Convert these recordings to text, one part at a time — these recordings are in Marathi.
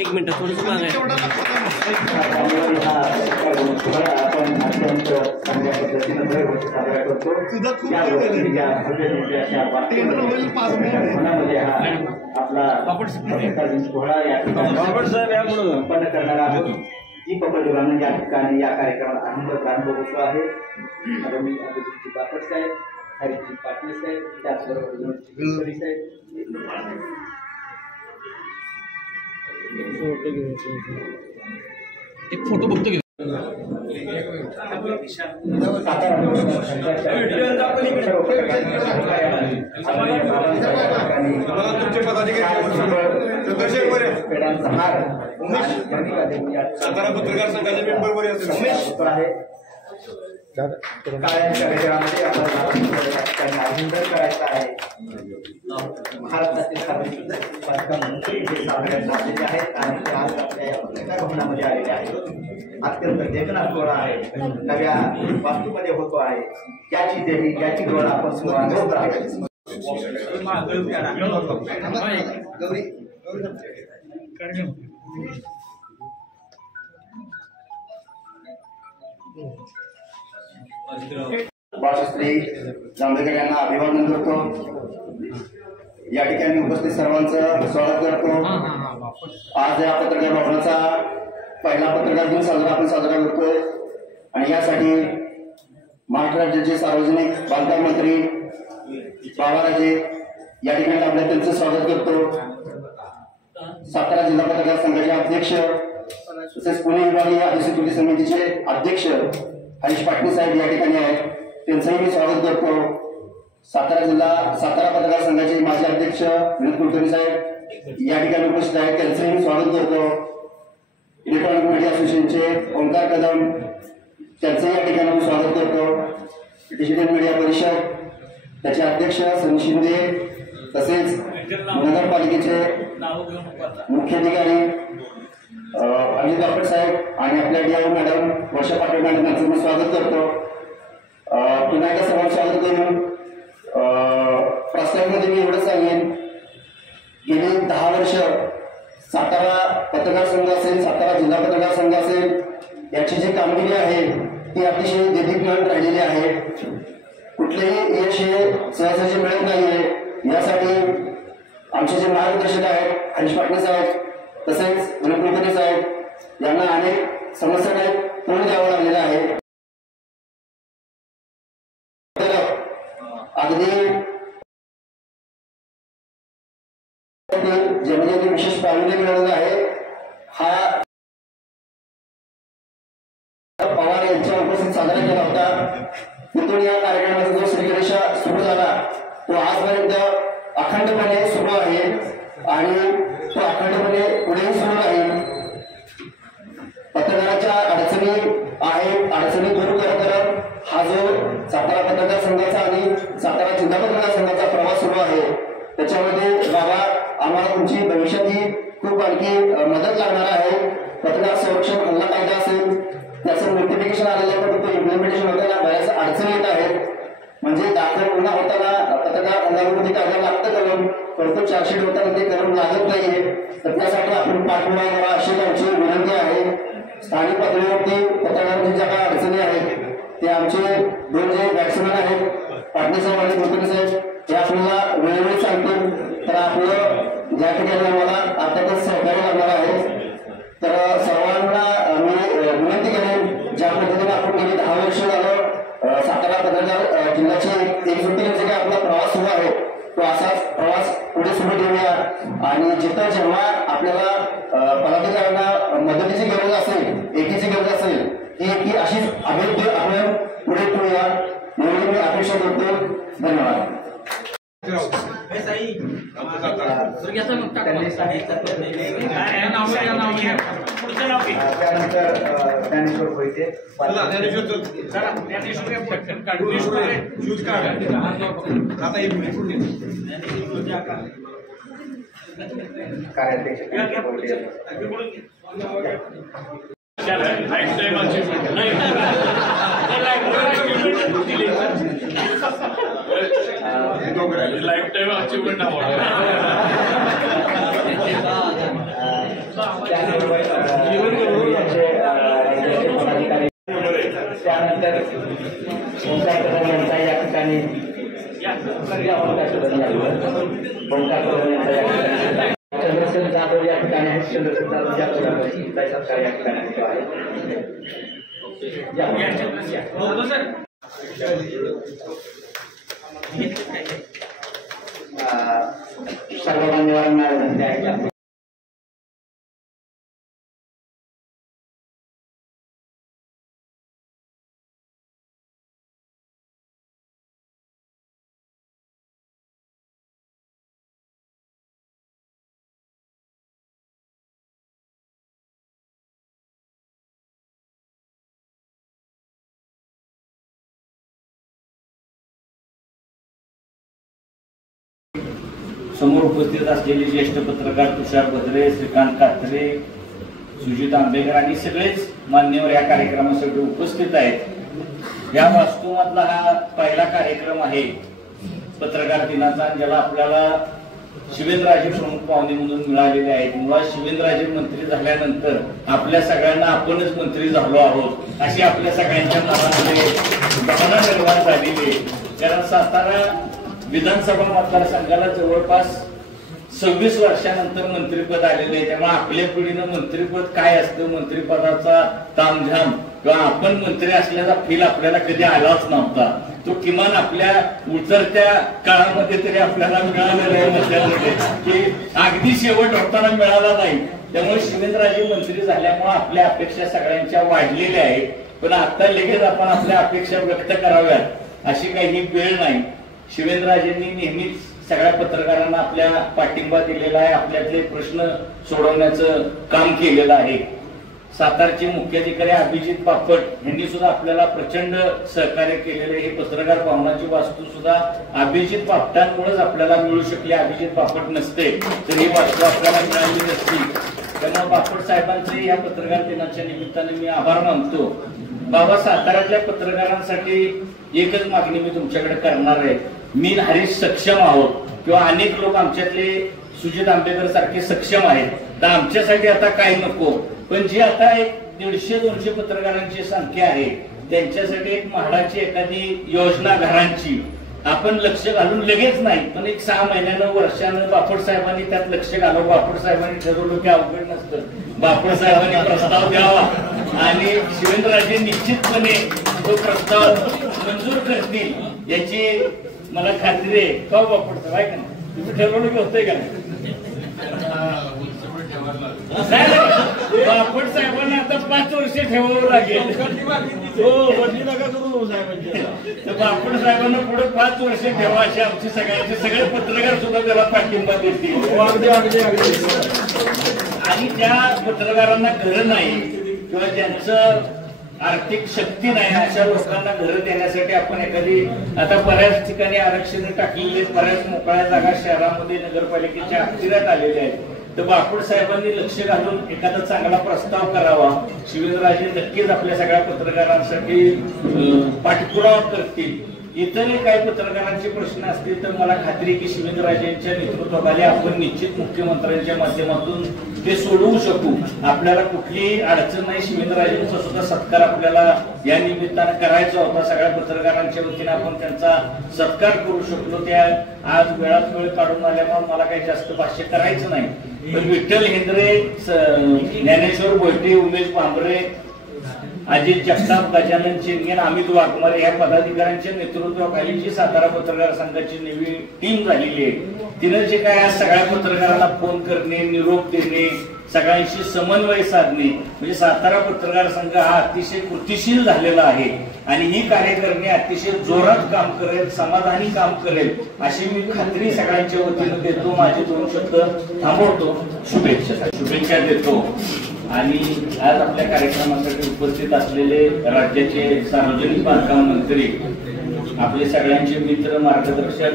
एक मिनिट थोडंसं मागे या ठिकाणी या कार्यक्रमात आनंद प्रारंभ होतो आहे. बापट साहेब, हरीजी पाटील साहेब, त्याचबरोबर एक फोटो बघतो घेऊ. सातारा पत्रकार संघाचे मेंबर महाराष्ट्रातील सार्वजनिक बांधकाम मंत्री जे सामान्य आहेत आणि आज आपल्या भवनामध्ये आलेले आहेत. अत्यंत देखणा सोहळा आहे, नव्या वास्तूमध्ये होतो आहे. याची देवी याची गौरव आपण सुरुवात आहे. भाषश्री जांभेकर यांना अभिवादन करतो. या ठिकाणी उपस्थित सर्वांचं स्वागत करतो. आज या पत्रकार भवनाचा पहिला पत्रकार दिन आपण साजरा करतोय आणि यासाठी महाराष्ट्र राज्याचे सार्वजनिक बांधकाम मंत्री बाबाराजे या ठिकाणी आपल्या त्यांचं स्वागत करतो. सातारा जिल्हा पत्रकार संघाचे अध्यक्ष तसेच पुणे विभागीय अधिसूचना समितीचे अध्यक्ष हरीश पाटील साहेब या ठिकाणी आहेत, त्यांचंही मी स्वागत करतो. सातारा पत्रकार संघाचे माजी अध्यक्ष विनोद कुलकर्णी साहेब या ठिकाणी उपस्थित आहेत, त्यांचंही मी स्वागत करतो. इलेक्ट्रॉनिक मीडिया असोसिएशनचे ओंकार कदम त्यांचंही या ठिकाणी मी स्वागत करतो. डिजिटल मीडिया परिषद त्याचे अध्यक्ष सनी शिंदे तसेच नगरपालिकेचे मुख्याधिकारी अनिल बापट साहेब आणि आपल्या डीआय मॅडम वर्षा पाटील मॅडम यांचं मी स्वागत करतो. पुन्हा एकदा सर्वांचं स्वागत करून प्रस्तावामध्ये मी एवढं सांगेन, गेली 10 वर्ष सातारा पत्रकार संघ असेल, सातारा जिल्हा पत्रकार संघ असेल, याची जी कामगिरी आहे ती अतिशय देदीप्यमान राहिलेली आहे. कुठलेही यश हे सहजासहजी मिळत नाहीये. यासाठी आमचे जे मार्गदर्शक आहेत हरीश पाटील साहेब तसेच विनोद कुलकर्णी साहेब यांना अनेक समस्यांना तोंड द्यावं लागलेलं आहे. अगदी ज्यांनी विशेष प्रावीण्य मिळवलं आहे हा पवार यांच्या उपस्थित साजरा केला होता. तिथून या कार्यक्रमाचा जो श्रीगणेशा सुरू झाला तो आजपर्यंत अखंडपणे सुरू आहे आणि तो अखंडपणे पुढेही सुरू राहील. पत्रकाराच्या अडचणी आहेत, अडचणी दूर करत हा जो सातारा पत्रकार संघाचा आणि सातारा जिल्हा पत्रकार संघाचा प्रवास सुरू आहे त्याच्यामध्ये बाबा आम्हाला तुमची भविष्यातही खूप आणखी मदत लागणार आहे. पत्रकार संरक्षण हल्ला कायदा असेल त्याचं नोटिफिकेशन आलेलं आहे, पण तो इम्प्लिमेंटेशन होताना बऱ्याच अडचणी येत आहेत. म्हणजे दाखल गुन्हा होताना पत्रकार हल्ल्याविरोधी कायदा लागतं करून, परंतु चार्जशीट होताना ते करून लागत नाहीये. तर त्यासाठी आपण पाठपुरावा करा अशी आमची विनंती आहे. स्थानिक पातळीवरती पत्रकारांची ज्या काही अडचणी आहेत ते आमचे दोन जे बॅट्समॅन आहेत पाटील साहेब आणि कुलकर्णी साहेब हे आपल्याला वेळोवेळी सांगतील. तर आपलं या ठिकाणी आम्हाला अर्थातच सहकार्य करणार आहे. तर सर्वांना मी विनंती करेन, ज्या पद्धतीने आपण गेली 10 वर्ष झालं सातारा पत्रकार जिल्ह्याची एकजुटीने आपला प्रवास सुरू आहे, तो असाच प्रवास पुढे सुरू ठेवूया. आणि जिथं जेव्हा आपल्याला पदाधिकाऱ्यांना मदतीची गरज असेल, एकीची गरज असेल, ही अशीच अभेद्य आपण पुढे ठेवूया म्हणून मी अपेक्षा करतो. धन्यवाद. त्यानंतर ज्ञानेश्वर होते कार्याध्यक्ष लाईफ टाईम अचिव्हमेंट अवॉर्ड. त्यानंतर ओंकार कदम यांचा या ठिकाणी चंद्रसेन जाधव या ठिकाणी आहेत. चंद्रसेन जाधव या ठिकाणी या ठिकाणी सर्व मान्यवरांना विनंती आहे. समोर उपस्थित असलेले ज्येष्ठ पत्रकार तुषार भद्रे, श्रीकांत कात्रे, सुजित आंबेकर आणि सगळेच मान्यवर या कार्यक्रमासाठी उपस्थित आहेत. या वास्तूमधला हा पहिला कार्यक्रम आहे पत्रकार दिनाचा, ज्याला आपल्याला शिवेंद्रराजे प्रमुख पाहुणे म्हणून मिळालेले आहेत. मुळात शिवेंद्रराजे मंत्री झाल्यानंतर आपल्या सगळ्यांना आपणच मंत्री झालो आहोत अशी आपल्या सगळ्यांच्या मनामध्ये भावना निर्माण झालेली आहे. कारण सातारा विधानसभा मतदारसंघाला जवळपास 26 वर्षानंतर मंत्रिपद आलेले आहे. त्यामुळे आपल्या पिढीनं मंत्रिपद काय असतं, मंत्रिपदाचा तामझाम किंवा आपण मंत्री असल्याचा फील आपल्याला कधी आलाच नव्हता. तो किमान आपल्या उतरत्या काळामध्ये तरी आपल्याला मिळालेला आहे मध्यामध्ये, की अगदी शेवट होताना मिळाला नाही. त्यामुळे शिवेंद्रराजे मंत्री झाल्यामुळे आपल्या अपेक्षा सगळ्यांच्या वाढलेल्या आहेत. पण आता लगेच आपण आपल्या अपेक्षा व्यक्त कराव्यात अशी काही वेळ नाही. शिवेंद्रराजेंनी नेहमीच सगळ्या पत्रकारांना आपल्या पाठिंबा दिलेला आहे, आपल्यातले प्रश्न सोडवण्याचं काम केलेलं आहे. सातारचे मुख्याधिकारी अभिजित पापट यांनी सुद्धा आपल्याला प्रचंड सहकार्य केलेले. हे पत्रकार भवनाची वास्तू सुद्धा अभिजित पापटांमुळेच आपल्याला मिळू शकली. अभिजित पापट नसते तर ही वास्तू आपल्याला मिळाली नसती. त्यामुळे पापट साहेबांचे या पत्रकार दिनाच्या निमित्ताने मी आभार मानतो. बाबा, साताऱ्यातल्या पत्रकारांसाठी एकच मागणी मी तुमच्याकडे करणार आहे. मी हरीश सक्षम आहोत किंवा अनेक लोक आमच्यातले सुजित आंबेकर सारखे सक्षम आहेत, तर आमच्यासाठी आता काय नको. पण जी आता एक 150-200 पत्रकारांची संख्या आहे त्यांच्यासाठी एक म्हाडाची एखादी योजना घरांची आपण लक्ष घालून लगेच नाही, पण एक 6 महिन्यानं वर्षानं बापट साहेबांनी त्यात लक्ष घालावं. बापट साहेबांनी ठरवलं की अवघड नसतं, बापट साहेबांनी प्रस्ताव द्यावा आणि शिवेंद्रराजे निश्चितपणे तो प्रस्ताव मंजूर करतील याची मला खात्री आहे. का बापट साहेब आहे का नाही, तुम्ही ठरवलं की होतंय का नाही? बापट साहेबांना आता 5 वर्ष ठेवावं लागेल. तर बापट साहेबांना पुढे 5 वर्ष ठेवा अशी आमची सगळे पत्रकार सुद्धा त्याला पाठिंबा देतील. आणि ज्या पत्रकारांना घरं नाही किंवा ज्यांचं आर्थिक शक्ती नाही अशा लोकांना घरं देण्यासाठी आपण एखादी, आता बऱ्याच ठिकाणी आरक्षण टाकलेले, बऱ्याच मोकळ्या जागा शहरामध्ये नगरपालिकेच्या अखत्यारीत आलेल्या आहेत. तर बापट साहेबांनी लक्ष घालून एखादा चांगला प्रस्ताव करावा. शिवेंद्रराजे नक्कीच आपल्या सगळ्या पत्रकारांसाठी पाठपुरावा करतील. इतरही काही पत्रकारांचे प्रश्न असतील तर मला खात्री की शिवेंद्रराजेंच्या नेतृत्वाखाली आपण निश्चित मुख्यमंत्र्यांच्या माध्यमातून ते सोडवू शकू. आपल्याला कुठलीही अडचण नाही. शिवेंद्रराजेंचा सुद्धा सत्कार आपल्याला या निमित्तानं करायचा होता. सगळ्या पत्रकारांच्या वतीने आपण त्यांचा सत्कार करू शकलो. त्या आज वेळात वेळ काढून आल्यामुळे मला काही जास्त भाष्य करायचं नाही. पण विठ्ठल हेंद्रे, ज्ञानेश्वर बोलटे, उमेश भांबरे, अजित जगताप, गजानन चिंगेन, अमित वाघमारे या पदाधिकाऱ्यांच्या नेतृत्वाखाली जी सातारा पत्रकार संघाची नवी टीम झालेली आहे, तिनं जे काय आज सगळ्या पत्रकारांना फोन करणे, निरोप देणे, सगळ्यांशी समन्वय साधणे, म्हणजे सातारा पत्रकार संघ हा अतिशय कृतिशील झालेला आहे आणि ही कार्यकारिणी अतिशय जोरात काम करेल, समाधानी काम करेल अशी मी खात्री सगळ्यांच्या वतीनं देतो. माझे 2 शब्द थांबवतो. शुभेच्छा देतो. आणि आज आपल्या कार्यक्रमासाठी उपस्थित असलेले राज्याचे सार्वजनिक बांधकाम मंत्री, आपले सगळ्यांचे मित्र, मार्गदर्शक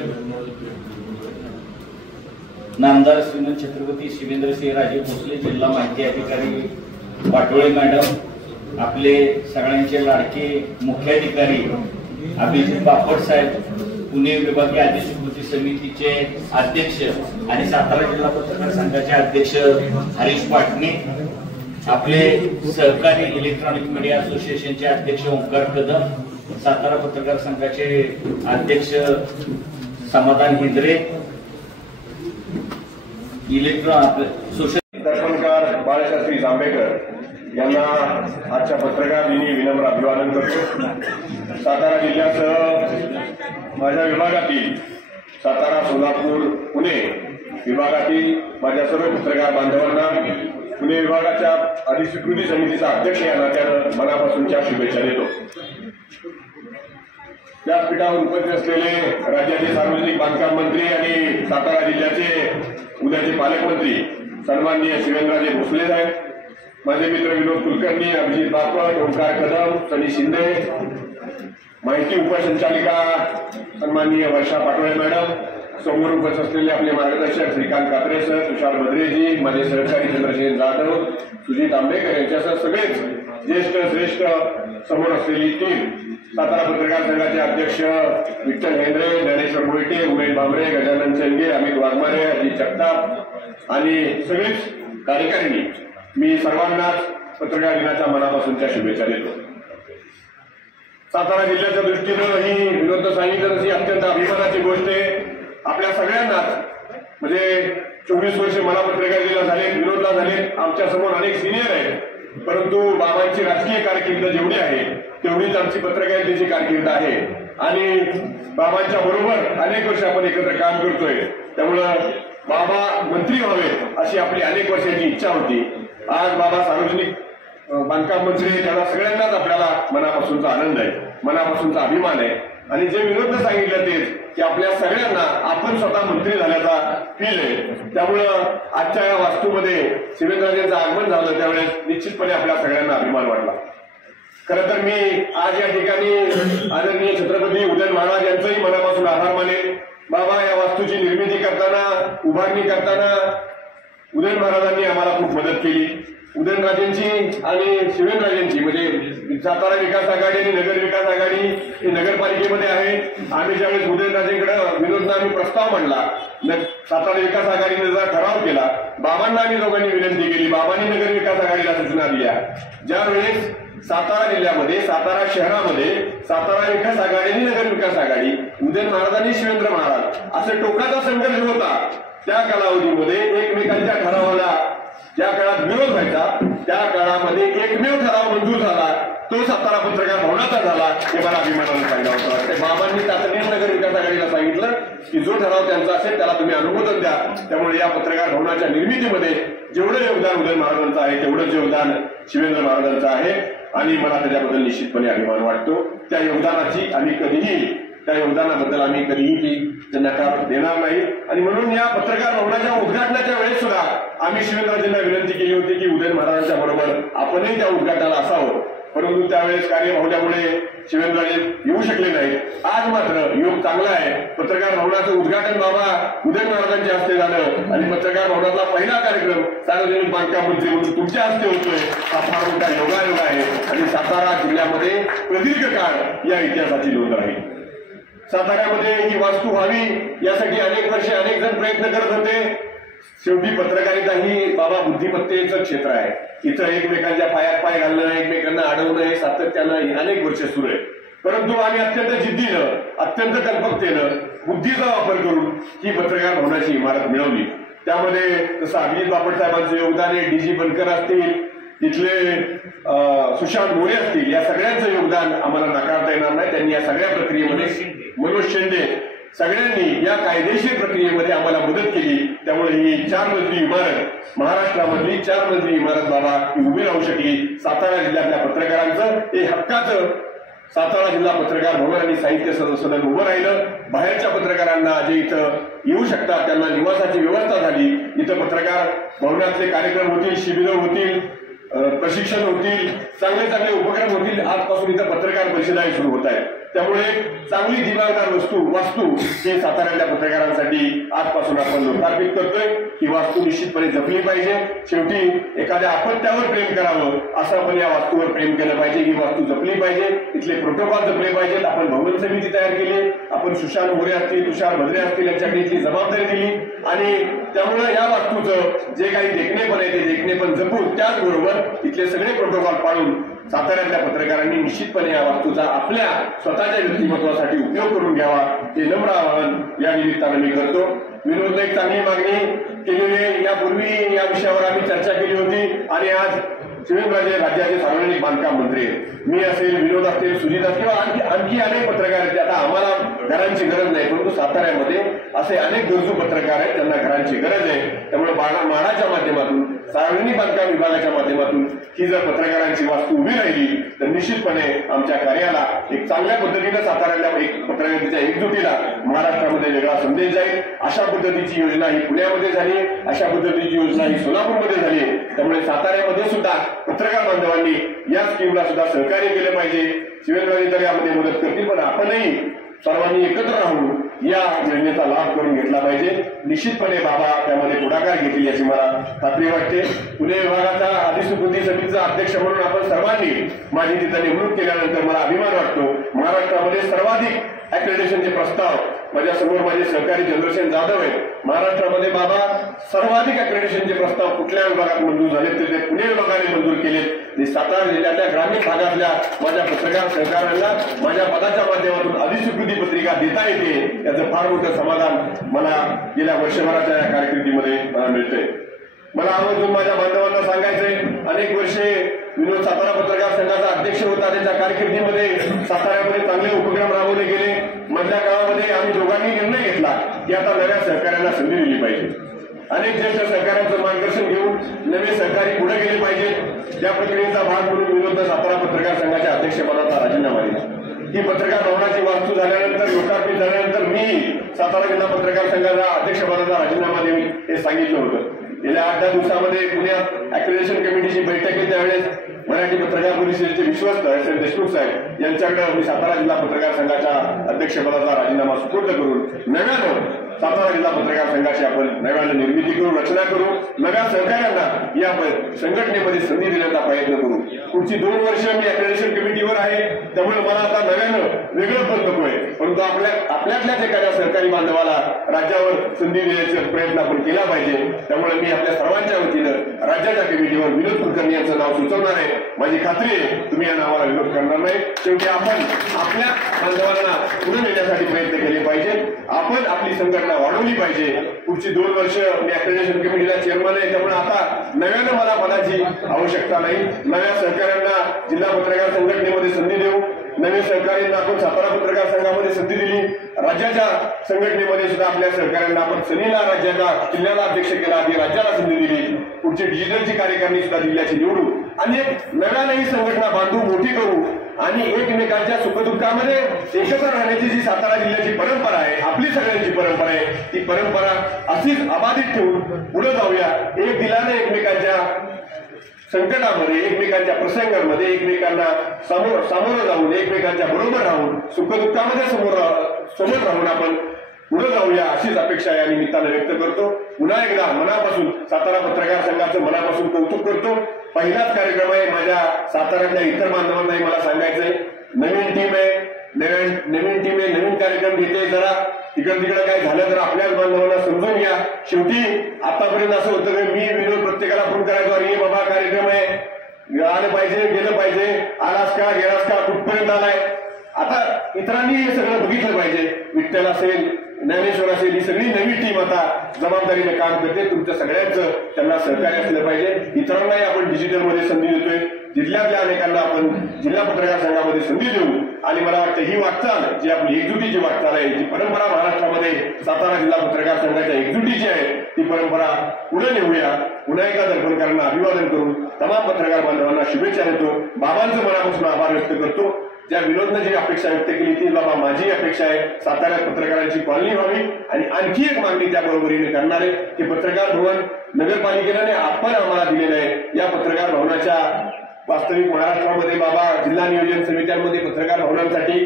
नामदार श्रीमंत छत्रपती शिवेंद्रसिंहराजे भोसले, जिल्हा माहिती अधिकारी वाटोळे मॅडम, आपले सगळ्यांचे लाडके मुख्याधिकारी अभिजित बापट साहेब, पुणे विभागीय अध्यक्ष कृती समितीचे अध्यक्ष आणि सातारा जिल्हा पत्रकार संघाचे अध्यक्ष हरीश पाटणे, आपले सहकारी इलेक्ट्रॉनिक मीडिया असोसिएशनचे अध्यक्ष ओंकार कदम, सातारा पत्रकार संघाचे अध्यक्ष समाधान हेंद्रे, सोशल दर्पणकार बाळशास्त्री जांभेकर यांना आजच्या पत्रकार दिनी विनम्र अभिवादन करतो. सातारा जिल्ह्यासह माझ्या विभागातील सातारा, सोलापूर, पुणे विभागातील माझ्या सर्व पत्रकार बांधवांना पुणे विभागाच्या अधिस्वीकृती समितीचा अध्यक्ष या नात्यानं मनापासूनच्या शुभेच्छा देतो. व्यासपीठावर उपस्थित असलेले राज्याचे सार्वजनिक बांधकाम मंत्री आणि सातारा जिल्ह्याचे उद्याचे पालकमंत्री सन्माननीय शिवेंद्रराजे भोसले साहेब, माझे मित्र विनोद कुलकर्णी, अभिजित बापट, ओंकार कदम, सनी शिंदे, माहिती उपसंचालिका सन्माननीय वर्षा पाटोळे मॅडम, समोर उपस्थित असलेले आपले मार्गदर्शक श्रीकांत कात्रे सर, तुषार भद्रेजी, माझे सहकारी चंद्रशेखर जाधव, सुजित आंबेकर यांच्यासह सगळेच ज्येष्ठ श्रेष्ठ समोर असलेली टीम, सातारा पत्रकार संघाचे अध्यक्ष विठ्ठल हेंद्रे, ज्ञानेश्वर बोलटे, उमेश भांबरे, गजानन चंगे, अमित वाघमारे, अजित जगताप आणि सगळेच कार्यकारिणी, मी सर्वांनाच पत्रकार दिनाच्या मनापासूनच्या शुभेच्छा देतो. सातारा जिल्ह्याच्या दृष्टीनं ही विनोद सांगितलं ही अत्यंत अभिमानाची गोष्ट आहे. आपल्या सगळ्यांनाच म्हणजे 24 वर्ष मला पत्रकारितेला झाले, विनोदला झाले, आमच्या समोर अनेक सिनियर आहेत, परंतु बाबांची राजकीय कारकीर्द जेवढी आहे तेवढीच आमची पत्रकारितेची कारकीर्द आहे आणि बाबांच्या बरोबर अनेक वर्ष आपण एकत्र काम करतोय. त्यामुळं बाबा मंत्री व्हावे अशी आपली अनेक वर्षाची इच्छा होती. आज बाबा सार्वजनिक बांधकाम मंत्री, त्याला सगळ्यांनाच आपल्याला मनापासूनचा आनंद आहे, मनापासूनचा अभिमान आहे. आणि जे विनोदनं सांगितलं तेच की आपल्या सगळ्यांना आपण स्वतः मंत्री झाल्याचा फील आहे. त्यामुळं आजच्या या वास्तूमध्ये शिवेंद्रराजेंचं आगमन झालं त्यावेळेस निश्चितपणे आपल्या सगळ्यांना अभिमान वाटला. खरं तर मी आज या ठिकाणी आदरणीय छत्रपती उदयन महाराज यांचंही मनापासून आभार मानेल. बाबा या वास्तूची निर्मिती करताना, उभारणी करताना उदयन महाराजांनी आम्हाला खूप मदत केली. उदयनराजेंची आणि शिवेंद्रराजेंची म्हणजे सातारा विकास आघाडी आणि नगर विकास आघाडी ही नगरपालिकेमध्ये आहे. आम्ही ज्यावेळेस उदयनराजेंकडे विनोदना आम्ही प्रस्ताव मांडला, सातारा विकास आघाडीने जरा ठराव केला, बाबांना आम्ही दोघांनी विनंती केली, बाबांनी नगर विकास आघाडीला सूचना दिल्या. ज्यावेळेस सातारा जिल्ह्यामध्ये, सातारा शहरामध्ये सातारा विकास आघाडी आणि नगर विकास आघाडी, उदयन महाराज आणि शिवेंद्र महाराज असं टोकाचा संघर्ष होता. त्या कालावधीमध्ये एकमेकांच्या ठरावाला ज्या काळात विरोध व्हायचा त्या काळामध्ये एकमेव ठराव मंजूर झाला, तो सातारा पत्रकार भवनाचा झाला. हे मला अभिमानानं सांगावं वाटतं. बाबांनी तातडीने नगर विकास आघाडीला सांगितलं की जो ठराव त्यांचा असेल त्याला तुम्ही अनुमोदन द्या. त्यामुळे या पत्रकार भवनाच्या निर्मितीमध्ये जेवढं योगदान उदयन महाराजांचं आहे तेवढंच योगदान शिवेंद्र महाराजांचं आहे आणि मला त्याच्याबद्दल निश्चितपणे अभिमान वाटतो. त्या योगदानाची आम्ही कधीही, त्या योगदानाबद्दल आम्ही कधीही नकार देणार नाही. आणि म्हणून या पत्रकार भवनाच्या उद्घाटनाच्या वेळेस सुद्धा आम्ही शिवेंद्रराजेंना विनंती केली होती की उदयन महाराजांच्या बरोबर आपणही त्या उद्घाटनाला असावं, परंतु त्यावेळेस कार्यभावल्यामुळे शिवेंद्रराजे येऊ शकले नाहीत. आज मात्र योग चांगला आहे. पत्रकार भवनाचं उद्घाटन बाबा उदयन महाराजांच्या हस्ते झालं आणि पत्रकार भवनातला पहिला कार्यक्रम सार्वजनिक बांधकाम मंत्री म्हणून तुमच्या हस्ते होतोय. हा फार मोठा योगायोग आहे आणि सातारा जिल्ह्यामध्ये प्रदीर्घ काळ या इतिहासाची नोंद राहील. साताऱ्यामध्ये ही वास्तू व्हावी यासाठी अनेक वर्षे अनेक जण प्रयत्न करत होते. शेवटी पत्रकारिता ही बाबा बुद्धिमत्तेचं क्षेत्र आहे. इथं एकमेकांच्या पायात पाय घालणं, एकमेकांना अडवणं हे सातत्यानं अनेक वर्ष सुरू आहे. परंतु आम्ही अत्यंत जिद्दीनं, अत्यंत कल्पकतेनं, बुद्धीचा वापर करून ही पत्रकार भवनाची इमारत मिळवली. त्यामध्ये जसं अभिजित बापट साहेबांचं योगदान आहे, डीजी बनकर असतील, तिथले सुशांत मोरे असतील, या सगळ्यांचं योगदान आम्हाला नाकारता येणार नाही. त्यांनी या सगळ्या प्रक्रियेमध्ये, मनोज शेंडे, सगळ्यांनी या कायदेशीर प्रक्रियेमध्ये आम्हाला मदत केली. त्यामुळे ही 4 मजली इमारत, महाराष्ट्रामधली 4 मजली इमारत बाबा ही उभी राहू शकली. सातारा जिल्ह्यातल्या पत्रकारांचं हे हक्काचं सातारा जिल्हा पत्रकार भवन आणि साहित्य सदन उभं राहिलं. बाहेरच्या पत्रकारांना जे इथं येऊ शकतात त्यांना निवासाची व्यवस्था झाली. इथं पत्रकार भवनातले कार्यक्रम होतील, शिबिरं होतील, प्रशिक्षण होतील, चांगले चांगले उपक्रम होतील. आजपासून इथं पत्रकार परिषदाही सुरू होत आहे. त्यामुळे चांगली दिमागदार वास्तू ही साताऱ्यातल्या पत्रकारांसाठी आजपासून आपण लोकार्पित करतोय. ही वास्तू निश्चितपणे जपली पाहिजे. शेवटी एखाद्या अपत्यावर प्रेम करावं असं आपण या वास्तूवर प्रेम केलं पाहिजे. ही वास्तू जपली पाहिजे, इथले प्रोटोकॉल जपले पाहिजेत. आपण भवन समिती तयार केली, आपण सुशांत मोरे असतील, तुषार भद्रे असतील यांच्याकडे इथली जबाबदारी दिली आणि त्यामुळे या वास्तूचं जे काही देखणेपण आहे ते देखणेपण जपून त्याचबरोबर इथले सगळे प्रोटोकॉल पाळून साताऱ्यातल्या पत्रकारांनी निश्चितपणे या वास्तूचा आपल्या स्वतःच्या व्यक्तिमत्वासाठी उपयोग करून घ्यावा हे नम्र आवाहन या निमित्तानं मी करतो. विनोदने एक चांगली मागणी केलेली आहे. यापूर्वी या विषयावर आम्ही चर्चा केली होती आणि आज शिवेंद्रराजे राज्याचे सार्वजनिक बांधकाम मंत्री आहेत. मी असेल, विनोद असतील, सुजित असतील किंवा आणखी अनेक पत्रकार आहेत. आता आम्हाला घरांची गरज नाही, परंतु साताऱ्यामध्ये असे अनेक गरजू पत्रकार आहेत त्यांना घरांची गरज आहे. त्यामुळे म्हाडाच्या माध्यमातून, सार्वजनिक बांधकाम विभागाच्या माध्यमातून ही जर पत्रकारांची वास्तू उभी राहिली तर निश्चितपणे आमच्या कार्याला एक चांगल्या पद्धतीनं साताऱ्यातल्या पत्रकारितेच्या एकजुटीला महाराष्ट्रामध्ये वेगळा संदेश जाईल. अशा पद्धतीची योजना ही पुण्यामध्ये झाली, अशा पद्धतीची योजना ही सोलापूरमध्ये झाली. त्यामुळे साताऱ्यामध्ये सुद्धा पत्रकार बांधवांनी या स्कीमला सुद्धा सहकार्य केलं पाहिजे. शिवेंद्रराजे तर यामध्ये मदत करतील, पण आपणही सर्वांनी एकत्र राहून या योजनेचा लाभ करून घेतला पाहिजे. निश्चितपणे बाबा त्यामध्ये पुढाकार घेतील याची मला खात्री वाटते. पुणे विभागाचा अधिसूचना समितीचा अध्यक्ष म्हणून आपण सर्वांनी माझी तिथं नेमणूक केल्यानंतर मला अभिमान वाटतो. महाराष्ट्रामध्ये सर्वाधिक अक्रेडिटेशनचे प्रस्ताव माझ्यासमोर माझे सहकारी चंद्रसेन जाधव आहेत. महाराष्ट्रामध्ये बाबा सर्वाधिक अक्रेडिटेशनचे प्रस्ताव कुठल्या विभागात मंजूर झाले ते पुणे विभागाने मंजूर केले. सातारा जिल्ह्यातल्या ग्रामीण भागातल्या माझ्या पत्रकार सहकाऱ्यांना माझ्या पदाच्या माध्यमातून अधिस्वीकृती पत्रिका देता येते याचं फार मोठं समाधान मला गेल्या वर्षभराच्या या कारकिर्दीमध्ये मिळतंय. मला आवर्जून माझ्या बांधवांना सांगायचंय, अनेक वर्षे विनोद सातारा पत्रकार संघाचा अध्यक्ष होता. त्याच्या कारकिर्दीमध्ये साताऱ्यामध्ये चांगले उपक्रम राबवले गेले. मधल्या काळामध्ये आम्ही दोघांनी निर्णय घेतला की आता नव्या सहकाऱ्यांना संधी दिली पाहिजे. अनेक ज्येष्ठ सहकाऱ्यांचं मार्गदर्शन घेऊन नवे सहकारी पुढे गेले पाहिजे. त्या प्रक्रियेचा भाग म्हणून विनोद सातारा पत्रकार संघाच्या अध्यक्षपदाचा राजीनामा दिला. ही पत्रकार भवनाची वास्तू झाल्यानंतर, लोकार्पित झाल्यानंतर मी सातारा जिल्हा पत्रकार संघाचा अध्यक्षपदाचा राजीनामा देऊन हे सांगितलं होतं. गेल्या 8-10 दिवसामध्ये पुण्यात अक्रेडिटेशन कमिटीची बैठक आहे. त्यावेळेस मराठी पत्रकार परिषदेचे विश्वस्त S.N. देशमुख साहेब यांच्याकडे मी सातारा जिल्हा पत्रकार संघाच्या अध्यक्षपदाचा राजीनामा सुपूर्द करून नव्यानं सातारा जिल्हा पत्रकार संघाची आपण नव्यानं निर्मिती करू, रचना करू, नव्या सहकार्यांना या संघटनेमध्ये संधी देण्याचा प्रयत्न करू. पुढची 2 वर्ष मी अक्रेडिटेशन कमिटीवर आहे. त्यामुळे मला आता नव्यानं वेगळं पद नकोय, परंतु आपल्यातल्याच एखाद्या सहकारी बांधवाला राज्यावर संधी देण्याचा प्रयत्न आपण केला पाहिजे. त्यामुळे मी आपल्या सर्वांच्या वतीनं राज्याच्या कमिटीवर विनोद कुलकर्णी यांचं नाव सुचवणार आहे. माझी खात्री आहे तुम्ही या नावाला विरोध करणार नाही. शेवटी आपण आपल्या बांधवांना पुढे नेण्यासाठी प्रयत्न केले पाहिजे. आपण आपली संघटना वाढवली पाहिजे. पुढची 2 वर्ष मी अक्रेडिटेशन कमिटीला चेअरमन आहे. त्यामुळे आता नव्यानं मला पदाची आवश्यकता नाही. नव्या सहकाऱ्यांना जिल्हा पत्रकार संघटनेमध्ये संधी देऊ. नवीन सहकाऱ्यांना आपण सातारा पत्रकार संघामध्ये संधी दिली. राज्याच्या संघटनेमध्ये सुद्धा आपल्या सहकाऱ्यांना आपण सनीला राज्याचा जिल्ह्याला अध्यक्ष केला, आधी राज्याला संधी दिली. पुढची डिजिटलची कार्यकारिणी सुद्धा जिल्ह्याची निवडू आणि नव्यानही संघटना बांधू, मोठी करू आणि एकमेकांच्या सुखदुःखामध्ये एकत्र राहण्याची जी सातारा जिल्ह्याची परंपरा आहे, आपली सगळ्यांची परंपरा आहे, ती परंपरा अशीच अबाधित ठेवून पुढे जाऊया. एक दिलाने एकमेकांच्या संकटामध्ये, एकमेकांच्या प्रसंगांमध्ये एकमेकांना सामोरं जाऊन, एकमेकांच्या बरोबर राहून, सुखदुःखामध्ये समोर राहून आपण पुढे जाऊया अशीच अपेक्षा या निमित्तानं व्यक्त करतो. पुन्हा एकदा मनापासून सातारा पत्रकार संघाचं मनापासून कौतुक करतो. पहिलाच कार्यक्रम आहे. माझ्या साताऱ्यातल्या इतर बांधवांनाही मला सांगायचंय, नवीन टीम आहे, नवीन टीम आहे, नवीन कार्यक्रम घेते. जरा तिकडे काय झालं तर आपल्याच बांधवांना समजून घ्या. शेवटी आतापर्यंत असं होतं की मी विनोद प्रत्येकाला फोन करायचो, अरे बाबा कार्यक्रम आहे, आलं पाहिजे, गेलं पाहिजे, आलास का गेलास का, कुठपर्यंत आलाय. आता इतरांनी हे सगळं बघितलं पाहिजे. विठ्ठल असेल, ज्ञानेश्वर असेल, ही सगळी नवी टीम आता जबाबदारीने काम करते. तुमच्या सगळ्यांचं त्यांना सहकार्य असलं पाहिजे. इतरांनाही आपण डिजिटलमध्ये संधी देतोय. जिल्ह्यातल्या अनेकांना आपण जिल्हा पत्रकार संघामध्ये संधी देऊ. आणि मला वाटतं ही वाटचाल जी आपली एकजुटीची वाटचाल आहे, जी परंपरा महाराष्ट्रामध्ये सातारा जिल्हा पत्रकार संघाच्या एकजुटीची आहे, ती परंपरा पुढे नेऊया. पुन्हा एकदा दर्पणकरांना अभिवादन करून तमाम पत्रकार बांधवांना शुभेच्छा देतो. बाबांचं मनापासून आभार व्यक्त करतो. ज्या विनोदनं जी अपेक्षा व्यक्त केली ती बाबा माझी अपेक्षा आहे, साताऱ्यात पत्रकारांची कॉलनी व्हावी. आणि आणखी एक मागणी त्या बरोबरीने करणार आहे की पत्रकार भवन नगरपालिकेने आपण आम्हाला दिलेलं आहे. या पत्रकार भवनाच्या वास्तविक महाराष्ट्रामध्ये बाबा जिल्हा नियोजन समित्यांमध्ये पत्रकार भवनांसाठी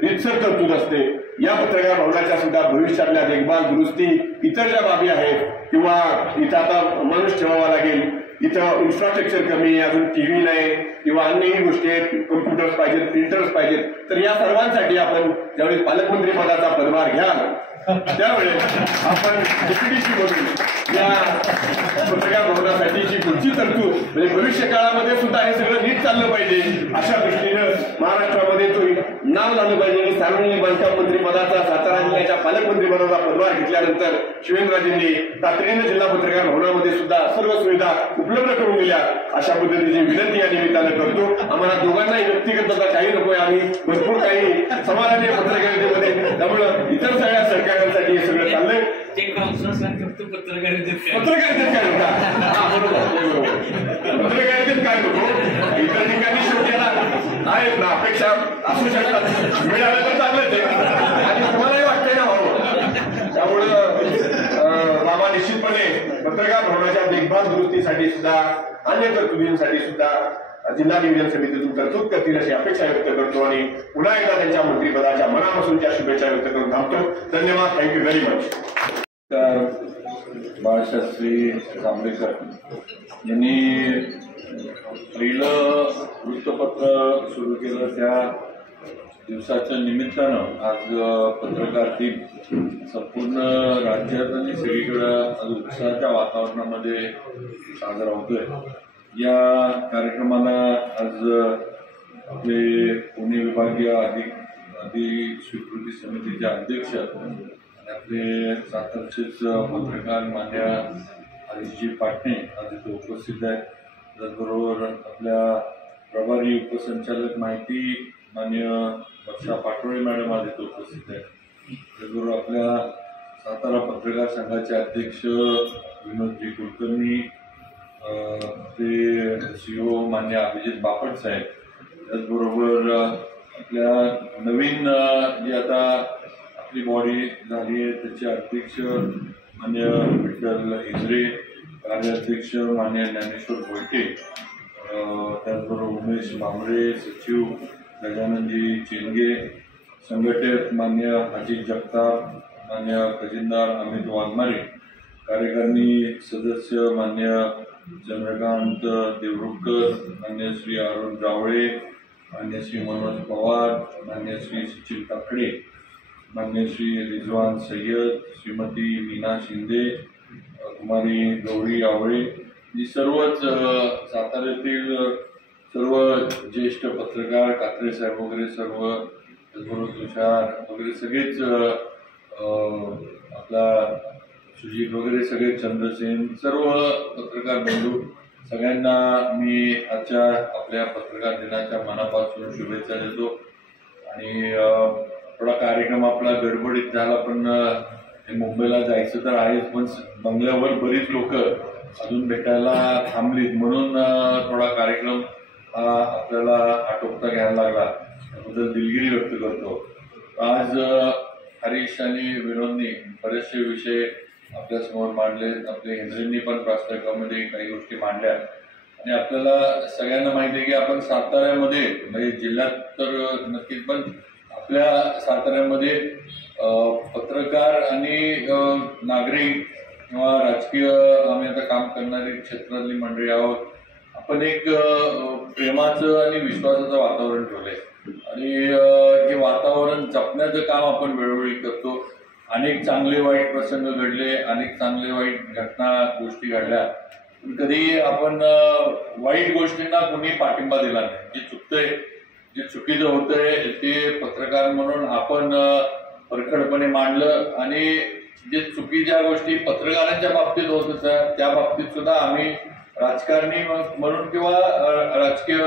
रीतसर तरतूद असते. या पत्रकार भवनाच्या सुद्धा भविष्यातल्या देखभाल, दुरुस्ती, इतर ज्या बाबी आहेत, किंवा इथं आता माणूस ठेवावा लागेल, इथं इन्फ्रास्ट्रक्चर कमी आहे, अजून टीव्ही नाही किंवा अन्यही गोष्टी आहेत, कम्प्युटर्स पाहिजेत, प्रिंटर्स पाहिजेत, तर या सर्वांसाठी आपण ज्यावेळी पालकमंत्री पदाचा पदभार घ्याल त्यावेळेस आपण डीपीडीसी मधून या पत्रकार भवनासाठीची पुढची तरतूद म्हणजे भविष्य काळामध्ये सुद्धा हे सगळं नीट चाललं पाहिजे अशा दृष्टीनं महाराष्ट्रामध्ये तो नाव झालं पाहिजे की सार्वजनिक बांधकाम मंत्री पदाचा सातारा जिल्ह्याच्या पालकमंत्री पदाचा पदभार घेतल्यानंतर शिवेंद्रराजेंनी तातडीनं जिल्हा पत्रकार भवनामध्ये सुद्धा सर्व सुविधा उपलब्ध करून दिल्या. अशा पद्धतीची विनंती या निमित्तानं करतो. आम्हाला दोघांनाही व्यक्तिगत काही नकोय, आम्ही भरपूर काही समाधानी पत्रकारितेमध्ये, त्यामुळं इतर सगळ्या सरकारांसाठी हे सगळं चाललंय. पत्रकारितेत काय होता, पत्रकारितेत काय नको, इतर ठिकाणी शेवटी आहेत ना अपेक्षा असू शकतात, मिळालं तर चांगलंच आहे आणि तुम्हालाही वाटतंय ना भाऊ. त्यामुळं बाबा निश्चितपणे पत्रकार भवनाच्या देखभाल दुरुस्तीसाठी सुद्धा अन्य तरतुदींसाठी सुद्धा जिल्हा नियोजन समितीतून तरतूद करतील अशी अपेक्षा व्यक्त करतो आणि पुन्हा एकदा त्यांच्या मंत्रिपदाच्या मनापासूनच्या शुभेच्छा व्यक्त करून थांबतो. धन्यवाद. Thank you very much. Balshastri Jambhekar यांनी पहिलं वृत्तपत्र सुरू केलं त्या दिवसाच्या निमित्तानं आज पत्रकार दिन संपूर्ण राज्यात आणि सगळीकडं आज उत्साहाच्या वातावरणामध्ये साजरा होतोय. या कार्यक्रमाला आज आपले पुणे विभागीय अधिक स्वीकृती समितीचे अध्यक्ष आपले सातारचेच पत्रकार मान्य हरीशजी पाटणे आज इथे उपस्थित आहेत. त्याचबरोबर आपल्या प्रभारी उपसंचालक माहिती मान्य वर्षा पाटोळे मॅडम आज इथे उपस्थित आहेत. त्याचबरोबर आपल्या सातारा पत्रकार संघाचे अध्यक्ष विनोदजी कुलकर्णी, ते CEO मान्य अभिजित बापट साहेब, त्याचबरोबर आपल्या नवीन जी आता आपली बॉडी झाली आहे त्याचे अध्यक्ष मान्य विठ्ठल हिजरे, कार्याध्यक्ष मान्य ज्ञानेश्वर बोलके, त्याचबरोबर उमेश भांबरे, सचिव गजाननजी चेंगे, संघटक मान्य अजित जगताप, मान्य खजिनदार अमित वाघमारे, कार्यकारिणी सदस्य मान्य चंद्रकांत देवरुखकर, मान्य श्री अरुण जावळे, मान्य श्री मनोज पवार, मान्य श्री सचिन ताकडे, मान्य श्री रिजवान सय्यद, श्रीमती मीना शिंदे, कुमारी गौरी आवळे, ही सर्वच साताऱ्यातील सर्व ज्येष्ठ पत्रकार, कात्रे साहेब वगैरे सर्व, त्याचबरोबर तुषार वगैरे सगळेच, आपला सुजित वगैरे सगळे, चंद्रसेन, सर्व पत्रकार बंधू सगळ्यांना मी आजच्या आपल्या पत्रकार दिनाच्या मनापासून शुभेच्छा देतो. आणि थोडा कार्यक्रम आपला गडबडीत झाला, पण मुंबईला जायचं तर आहेच, पण बंगल्यावर बरीच लोक अजून भेटायला थांबलीत म्हणून थोडा कार्यक्रम हा आपल्याला आटोपता घ्यायला लागला, त्याबद्दल दिलगिरी व्यक्त करतो. आज हरीश आणि विनोदनी बरेचसे विषय आपल्यासमोर मांडले, आपल्या हेनरींनी पण प्रास्ताविकामध्ये काही गोष्टी मांडल्या आणि आपल्याला सगळ्यांना माहिती आहे की आपण साताऱ्यामध्ये म्हणजे जिल्ह्यात तर नक्कीच, पण आपल्या साताऱ्यामध्ये पत्रकार आणि नागरिक किंवा राजकीय आम्ही आता काम करणारी क्षेत्रातली मंडळी आहोत. आपण एक प्रेमाचं आणि विश्वासाचं वातावरण ठेवलंय. आणि हे वातावरण जपण्याचं काम आपण वेळोवेळी करतो. अनेक चांगले वाईट प्रसंग घडले, अनेक चांगले वाईट घटना गोष्टी घडल्या, पण कधी आपण वाईट गोष्टींना कोणी पाठिंबा दिला नाही. जे चुकतंय, जे चुकीचं होतंय ते पत्रकार म्हणून आपण परखडपणे मांडलं आणि जे चुकीच्या गोष्टी पत्रकारांच्या बाबतीत होत होत्या त्या बाबतीत सुद्धा आम्ही राजकारणी म्हणून किंवा राजकीय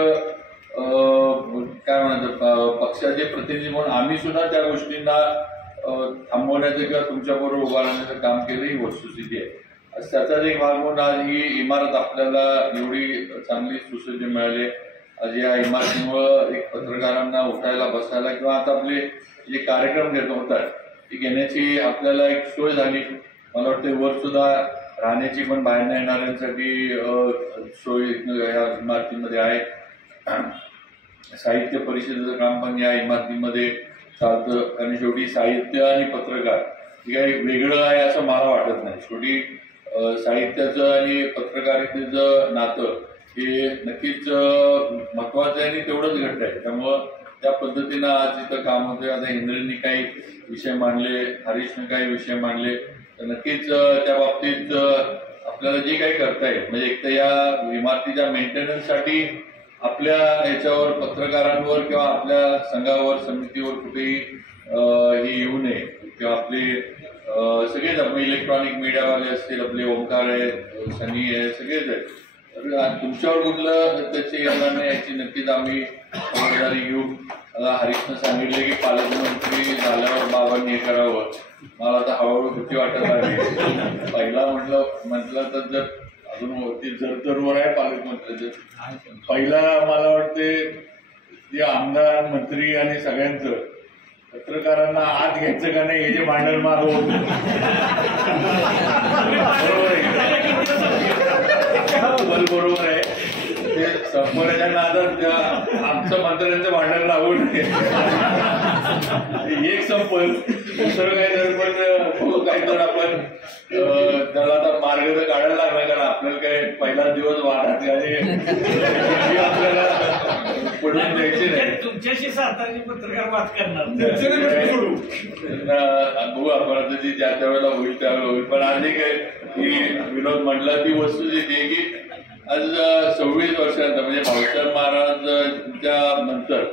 काय म्हणतात पक्षाचे प्रतिनिधी म्हणून आम्ही सुद्धा त्या गोष्टींना थांबवण्याचं किंवा तुमच्याबरोबर उभा राहण्याचं काम केलं ही वस्तुस्थिती आहे. त्याचाच एक भाग म्हणून आज ही इमारत आपल्याला एवढी चांगली सुसज्ज मिळाली. आज या इमारतीमुळं एक पत्रकारांना उठायला बसायला किंवा आता आपले जे कार्यक्रम घेत होतात ते घेण्याची आपल्याला एक सोय झाली. मला वाटतं वर सुद्धा राहण्याची पण बाहेर येणाऱ्यांसाठी सोय या इमारतीमध्ये आहे. साहित्य परिषदेचं काम पण या इमारतीमध्ये चालतं, कारण शेवटी साहित्य आणि पत्रकार हे काही वेगळं आहे असं मला वाटत नाही. शेवटी साहित्याचं आणि पत्रकारितेचं नातं हे नक्कीच महत्वाचं आहे आणि तेवढंच घट्ट आहे. त्यामुळं त्या पद्धतीनं आज इथं काम होते. आता इंद्रनी काही विषय मांडले, हरीशने काही विषय मांडले, तर नक्कीच त्या बाबतीत आपल्याला जे काही करता येईल म्हणजे एक तर या इमारतीच्या मेंटेनन्ससाठी आपल्या याच्यावर पत्रकारांवर किंवा आपल्या संघावर समितीवर कुठेही हे येऊ नये किंवा आपले सगळेच आपले इलेक्ट्रॉनिक मीडियावाले असतील, आपले ओंकार आहेत, सनी आहे, सगळेच आहेत. तर तुमच्यावर कुठलं त्याची येणार नाही याची नक्कीच आम्ही खबरदारी घेऊ. हरीशनं सांगितले की पालकमंत्री झाल्यावर बाबांनी हे करावं. मला आता हळूहळू भीती वाटत आहे. पहिला म्हटलं तर जर अजून होती जर आहे पालकमंत्र्याचं पहिला मला वाटते जे आमदार मंत्री आणि सगळ्यांचं पत्रकारांना आत घ्यायचं का नाही हे जे भांडण माग होत बरोबर आहे. ते संपवण्याच्या नादात आमचं मंत्र्यांचं भांडण लागू नये. एक संपल दुसरं काय तर पण काही तर आपण त्याला आता मार्ग तर काढायला लागला, कारण आपल्याला काय पहिला दिवस वाढत आणि आपल्याला पडून द्यायचे नाही. तुमच्याशी सातारची पत्रकार वाद करणार बघू आपण आता ती ज्या त्यावेळेला होईल त्यावेळेला होईल. पण आज काय की विनोद म्हटला ती वस्तुस्थिती आहे की आज 26 वर्षानंतर म्हणजे भाऊसाहेब महाराजांच्या नंतर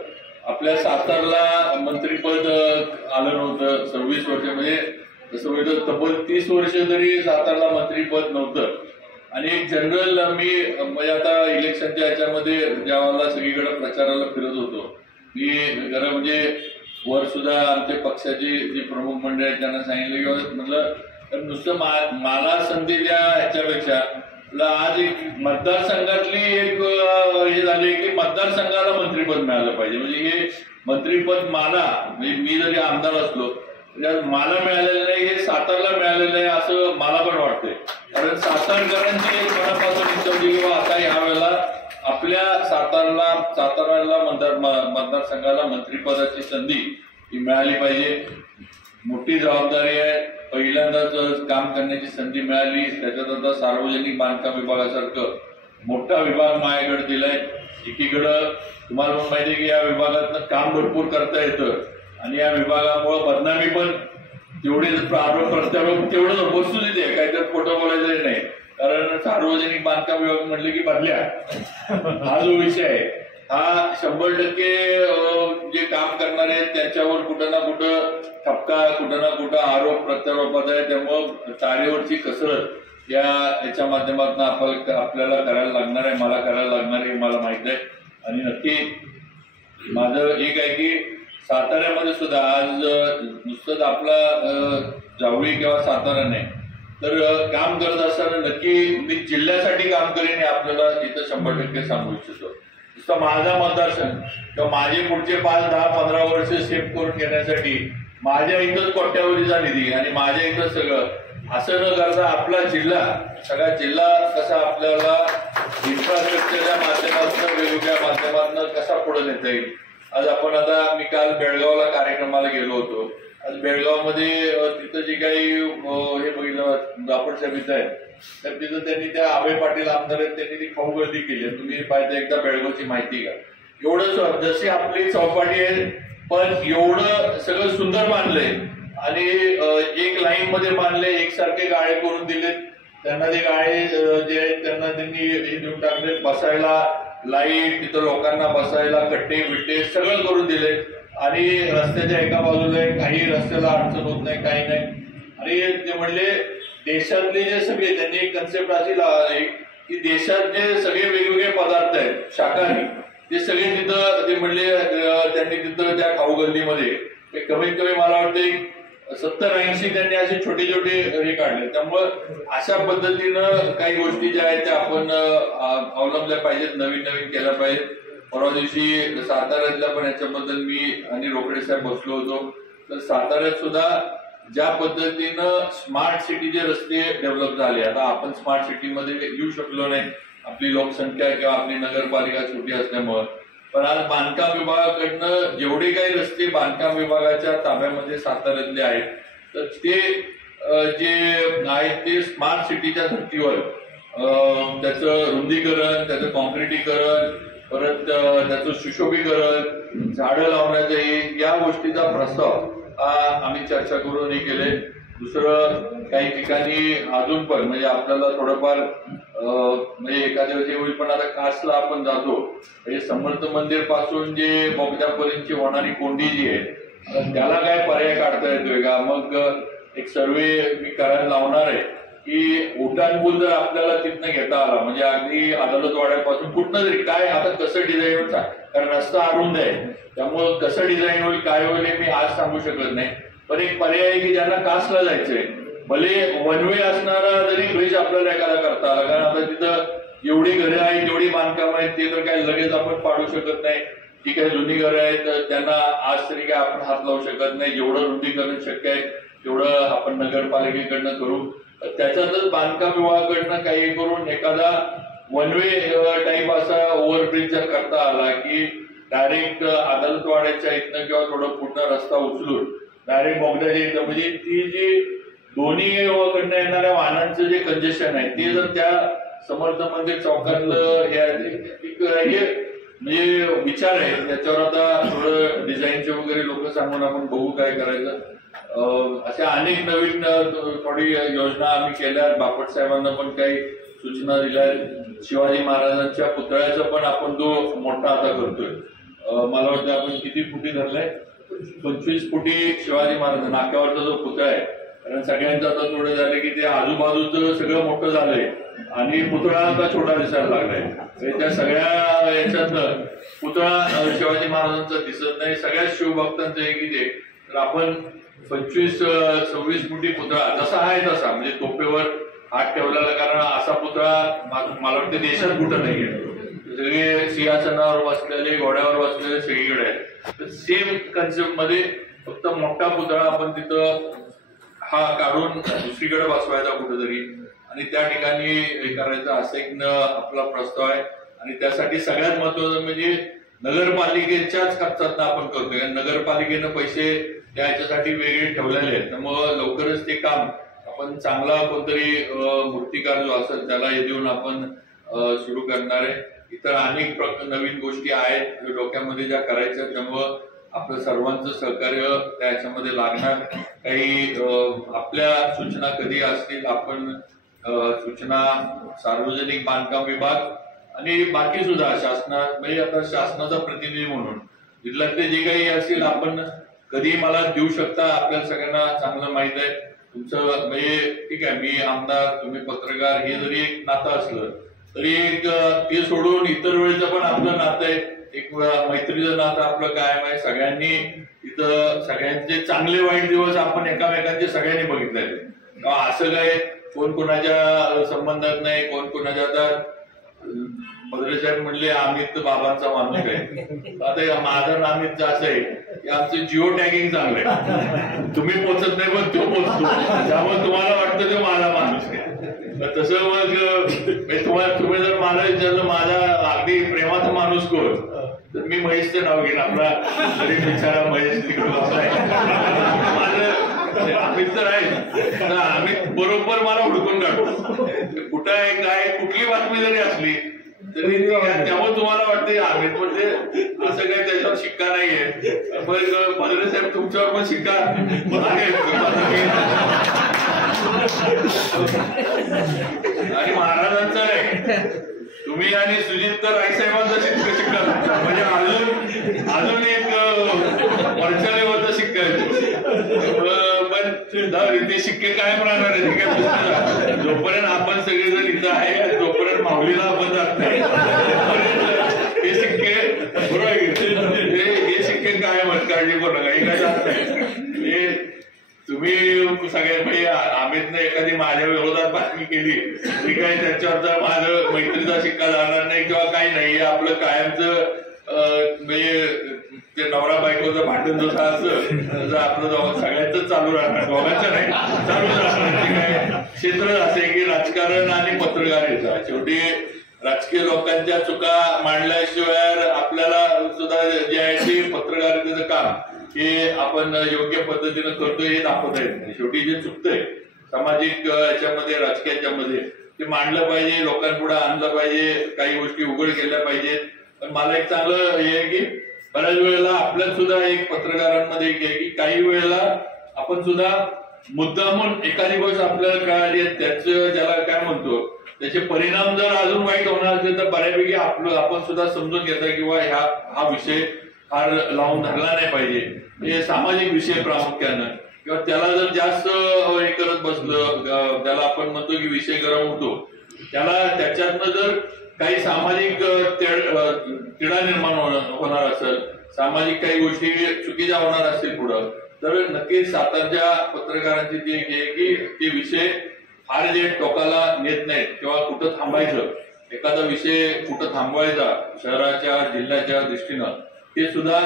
आपल्या सातारला मंत्रीपद आलं नव्हतं. 26 वर्ष म्हणजे तसं म्हणजे तब्बल 30 वर्ष तरी सातारला मंत्रीपद नव्हतं. आणि एक जनरल मी म्हणजे आता इलेक्शनच्या ह्याच्यामध्ये ज्यावेळेला सगळीकडे प्रचाराला फिरत होतो मी खरं म्हणजे वर सुद्धा आमच्या पक्षाची जी प्रमुख मंडळी आहेत त्यांना सांगितलं की म्हटलं नुसतं मला संधी द्या ह्याच्यापेक्षा आज एक मतदारसंघातली एक हे झाले की मतदारसंघाला मंत्रीपद मिळालं पाहिजे. म्हणजे हे मंत्रीपद मला म्हणजे मी जरी आमदार असलो तरी मला मिळालेलं नाही, हे सातारला मिळालेलं आहे असं मला पण वाटतंय. कारण सातारकरांची एक मनापासून इच्छा होती की आता ह्या वेळेला आपल्या साताराला मतदारसंघाला मंत्रिपदाची संधी ही मिळाली पाहिजे. मोठी जबाबदारी आहे. पहिल्यांदाच काम करण्याची संधी मिळाली. त्याच्यात आता सार्वजनिक बांधकाम विभागासारखं मोठा विभाग माझ्याकडे दिलाय. एकीकडं तुम्हाला पण माहिती की या विभागातनं काम भरपूर करता येतं आणि या विभागामुळे बदनामी पण तेवढीच आरोप प्रत्यारोप तेवढंच वस्तुस्थिती आहे. काहीतरी खोटं बोलायचं नाही, कारण सार्वजनिक बांधकाम विभाग म्हटलं की बदल्या हा जो विषय आहे हा 100% जे काम करणारे आहेत त्यांच्यावर कुठं ना कुठं ठपका, कुठं ना कुठं आरोप प्रत्यारोपात आहे. त्यामुळं तारेवरची कसरत याच्या माध्यमातून आपल्याला करायला लागणार आहे, मला करायला लागणार आहे, मला माहित आहे. आणि नक्की माझं एक आहे की साताऱ्यामध्ये सुद्धा आज नुसतंच आपला जावळी किंवा सातारा नाही तर काम करत असताना नक्की मी जिल्ह्यासाठी काम करेन हे आपल्याला इथं 100% सांगू इच्छितो. नुसतं माझा मतदारसंघ किंवा माझे पुढचे 5, 10, 15 वर्ष सेव्ह करून घेण्यासाठी माझ्या इथंच कोट्यावधीचा निधी आणि माझ्या इथं सगळं असं न करता आपला जिल्हा सगळा जिल्हा कसा आपल्याला इन्फ्रास्ट्रक्चरच्या माध्यमातून वेगवेगळ्या माध्यमातून कसा पुढे नेता येईल. आज आपण आता मी काल बेळगावला कार्यक्रमाला गेलो होतो. आज बेळगावमध्ये तिथं जे काही हे बघितलं दापट समिती आहे तर तिथं त्यांनी त्या अभय पाटील आमदार आहेत त्यांनी ती खाऊ गर्दी केली. तुम्ही पाहिजे एकदा बेळगावची माहिती घ्या. एवढं जशी आपली चौपाटी आहे पण एवढं सगळं सुंदर बांधलंय आणि एक लाईन मध्ये बांधले, एकसारखे गाळे करून दिले त्यांना. ते गाळे जे आहेत त्यांना त्यांनी हे देऊन टाकले, बसायला लाईट, तिथं लोकांना बसायला कट्टे बिट्टे सगळं करून दिले आणि रस्त्याच्या एका बाजूला काही रस्त्याला अडचण होत नाही, काही नाही. आणि ते म्हणले देशातले जे सगळे, त्यांनी एक कन्सेप्ट अशी लावली की देशात जे सगळे वेगवेगळे पदार्थ आहेत शाकाहारी, ते सगळे तिथं ते म्हणले त्यांनी तिथं त्या खाऊ गल्लीमध्ये कमीत कमी मला वाटतं 70-80 त्यांनी असे छोटे छोटे हे काढले. त्यामुळं अशा पद्धतीनं काही गोष्टी ज्या आहेत त्या आपण अवलंबल्या पाहिजेत, नवीन नवीन केल्या पाहिजेत. परवा दिवशी साताऱ्यातल्या पण याच्याबद्दल मी आणि रोकडे साहेब बसलो होतो. तर साताऱ्यात सुद्धा ज्या पद्धतीनं स्मार्ट सिटीचे रस्ते डेव्हलप झाले, आता आपण स्मार्ट सिटीमध्ये येऊ शकलो नाही, आपली लोकसंख्या किंवा आपली नगरपालिका छोटी असल्यामुळं, पण आज बांधकाम विभागाकडनं जेवढे काही रस्ते बांधकाम विभागाच्या ताब्यामध्ये साताऱ्यातले आहेत तर ते जे आहेत ते स्मार्ट सिटीच्या धर्तीवर त्याचं रुंदीकरण, त्याचं कॉन्क्रिटीकरण, परत त्याचं सुशोभीकरण, झाडं लावण्याचं येईल, या गोष्टीचा प्रस्ताव आम्ही चर्चा करून हे केले. दुसरं काही ठिकाणी अजून पण म्हणजे आपल्याला थोडंफार म्हणजे एखाद्या वेळी होईल, पण आता कासला आपण जातो म्हणजे समर्थ मंदिर पासून जे बोगद्यापर्यंतची होणारी कोंडी जी आहे त्याला काय पर्याय काढता येतोय का? मग एक सर्वे मी करायला लावणार आहे की उड्डाणपूल जर आपल्याला तिथनं घेता आला म्हणजे अगदी अदालतवाड्यापासून कुठनं तरी काय आता कसं डिझाईन होईल, कारण रस्ता अरुंद आहे त्यामुळं कसं डिझाईन होईल काय होईल हे मी आज सांगू शकत नाही. पण एक पर्याय आहे की ज्यांना कासला जायचंय भले वन वे असणारा जरी ब्रिज आपल्याला एखादा करता आला, कारण आता तिथं एवढी घरं आहेत, एवढी बांधकाम आहेत, ते तर काही लगेच आपण पाडू शकत नाही. जी काही जुनी घरं आहेत त्यांना आज तरी काय आपण हात लावू शकत नाही. जेवढं रुंदीकरण शक्य आहे तेवढं आपण नगरपालिकेकडनं करू. त्याच्यातच बांधकाम विभागाकडनं काही करून एखादा वन वे टाईप असा ओव्हरब्रिज जर करता आला की डायरेक्ट अदालतवाड्याच्या इथनं किंवा थोडं पुढनं रस्ता उचलून डायरेक्ट बोगद्याच्या इथं, म्हणजे ती जी दोन्ही कडनं येणाऱ्या वाहनांचं जे कंजेशन आहे ते जर त्या समर्थ मंदिर चौकातलं हे म्हणजे विचार आहे त्याच्यावर आता थोडं डिझाईनचे वगैरे लोक सांगून आपण बघू काय करायचं. अशा अनेक नवीन थोडी योजना आम्ही केल्या. बापट साहेबांना पण काही सूचना दिल्या. शिवाजी महाराजांच्या पुतळ्याचा पण आपण तो मोठा आता करतोय. मला वाटतं आपण किती फुटी धरलाय, 25 फुटी शिवाजी महाराज नाक्यावरचा जो पुतळा आहे, कारण सगळ्यांचं आता थोडं झालं की ते आजूबाजूचं सगळं मोठं झालंय आणि पुतळा आता छोटा दिसायला लागलाय. त्या सगळ्या याच्यातनं पुतळा शिवाजी महाराजांचा दिसत नाही. सगळ्या शिवभक्तांचं आहे की ते, तर आपण 25-26 फुटी पुतळा जसा आहे तसा म्हणजे तोफेवर हात ठेवलेला, कारण असा पुतळा मला वाटतं देशात कुठं नाहीये. सगळे सिंहासनावर बसलेले, घोड्यावर बसलेले सगळीकडे आहेत. सेम कन्सेप्ट मध्ये फक्त मोठा पुतळा आपण तिथं हा काढून दुसरीकडे बसवायचा कुठेतरी आणि त्या ठिकाणी हे करायचं असं एक आपला प्रस्ताव आहे. आणि त्यासाठी सगळ्यात महत्वाचं म्हणजे नगरपालिकेच्याच खर्चात आपण करतोय. नगरपालिकेनं पैसे त्याच्यासाठी वेगळे ठेवलेले आहेत, त्यामुळं लवकरच ते काम आपण चांगला कोणतरी मूर्तिकार जो असेल त्याला हे देऊन आपण सुरू करणार आहे. इतर अनेक नवीन गोष्टी आहेत डोक्यामध्ये ज्या करायच्या, त्यामुळं आपलं सर्वांचं सहकार्य त्याच्यामध्ये लागणार. काही आपल्या सूचना कधी असतील आपण सूचना सार्वजनिक बांधकाम विभाग आणि बाकी सुद्धा शासना म्हणजे आता शासनाचा प्रतिनिधी म्हणून जिल्ह्यातले जे काही असतील आपण कधी मला देऊ शकता. आपल्याला सगळ्यांना चांगलं माहित आहे तुमचं म्हणजे ठीक आहे मी आमदार तुम्ही पत्रकार हे जरी एक नातं असलं तरी एक ते सोडून इतर वेळेचं पण आपलं नातं आहे. एक मैत्रीचं नातं आपलं कायम आहे. सगळ्यांनी इथं सगळ्यांचे चांगले वाईट दिवस आपण एकामेकांचे सगळ्यांनी बघितलेले. असं काय कोण कोणाच्या संबंधात नाही, कोण कोणाच्या आता भद्रे साहेब म्हणले अमित बाबांचा माणूस आहे. आता माझं अमितचं असं आहे की आमचं जिओ टॅगिंग चांगलं आहे. तुम्ही पोचत नाही पण तो पोचतो, त्यामुळे तुम्हाला वाटतं तो माझा माणूस आहे. तसं मग तुम्ही जर मला विचारलं माझा अगदी प्रेमाचा माणूस कोण तर मी महेशचं नाव घेईन. आपला गरीब बिचारा महेश तिकडे बसलाय. माझं अमित तर आहे, अमित बरोबर मला हुडकून काढतो. कुठं आहे काय कुठली बातमी जरी असली तरी त्यामुळे तुम्हाला वाटते अमित म्हणजे असं काही त्याच्यावर शिक्का नाहीये, पण भद्रे साहेब तुमच्यावर पण शिक्का आहे. आणि महाराजांचं आहे, तुम्ही आणि सुजित तर आईसाहेबांचा शिक्का म्हणजे अजून एक वरच्या लेवलचा शिक्का आहे. पण ते शिक्के कायम राहणार आहे. जोपर्यंत आपण सगळेजण इथं आहे तोपर्यंत माऊलीला आपण जात नाही. हे शिक्के बरोबर हे शिक्के कायम आहेत, काळजी करू नका. हे काय जात नाही. हे तुम्ही सगळे म्हणजे अमितने एखादी माझ्या विरोधात बातमी केली की काही त्याच्यावर माझं मैत्रीचा शिक्का जाणार नाही किंवा काही नाही. आपलं कायमचं म्हणजे ते नवरा बायकोचं भांडण जसं असं आपलं सगळ्यांच चालू राहणार, दोघांचं नाही चालू राहणार. ते काय क्षेत्र असे की राजकारण आणि पत्रकारिता. शेवटी राजकीय लोकांच्या चुका मांडल्याशिवाय आपल्याला सुद्धा जे आहे ते पत्रकारितेचं काम हे आपण योग्य पद्धतीनं करतोय हे दाखवता येत नाही. शेवटी जे चुकतंय सामाजिक याच्यामध्ये राजकीयाच्या मध्ये ते मांडलं पाहिजे, लोकांपुढे आणलं पाहिजे, काही गोष्टी उघड केल्या पाहिजेत. पण मला एक चांगलं हे आहे की बऱ्याच वेळेला आपल्यात सुद्धा एक पत्रकारांमध्ये एक आहे की काही वेळेला आपण सुद्धा मुद्दामून एखादी गोष्ट आपल्याला कळाली त्याचं ज्याला काय म्हणतो त्याचे परिणाम जर अजून वाईट होणार असेल तर बऱ्यापैकी आपण सुद्धा समजून घेता किंवा हा विषय फार लावून धरला नाही पाहिजे. हे सामाजिक विषय प्रामुख्यानं किंवा त्याला जर जास्त हे करत बसलं, त्याला आपण म्हणतो की विषय गरम होतो, त्याला त्याच्यातनं जर काही सामाजिक तिढा निर्माण होणार असेल, सामाजिक काही गोष्टी चुकीच्या होणार असतील पुढं, तर नक्कीच सातारच्या पत्रकारांची ती एक आहे की ते विषय फार जे टोकाला नेत नाहीत किंवा कुठं थांबायचं, एखादा विषय कुठं थांबवायचा शहराच्या जिल्ह्याच्या दृष्टीनं ते सुद्धा